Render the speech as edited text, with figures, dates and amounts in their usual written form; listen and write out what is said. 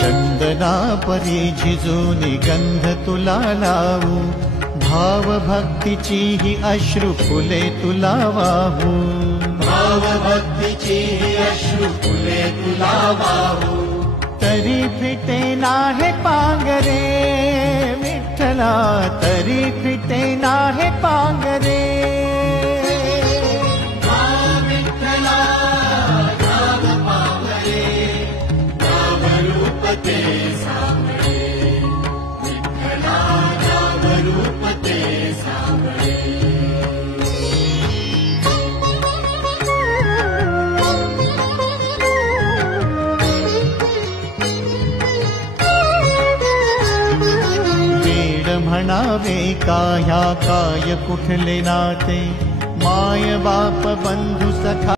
चंदना परी झिजूनी गंध तुला लावू, भाव भक्तीची ही अश्रु फुले तुला वाहू, भाव भक्तीची ही अश्रु फुले तुला वाहू। तरी फिटे नाहे पांगरे विठ्ठला, तरी फिटे नाहे पांगरे। विठ्ठला नाम पावरे, नाम रूप ते सांभळे, विठ्ठला नाम रूप ते सांभळे। म्हणावे काह्या काय कुठले नाते, माय बाप बंधू सखा